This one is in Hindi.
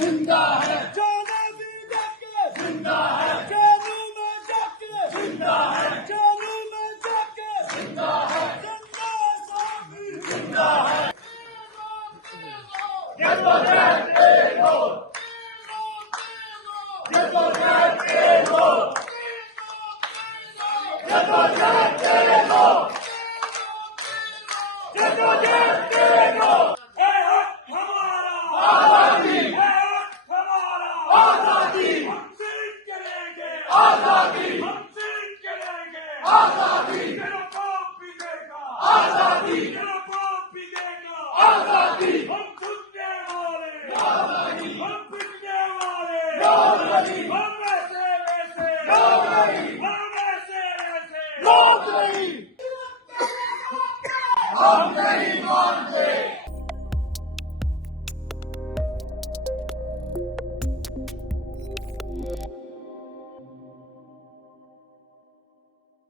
जिंदा है, जाने भी जाके जिंदा है, जानू में जाके जिंदा है, जानू में जाके जिंदा है, जिंदा साथी जिंदा है। आजादी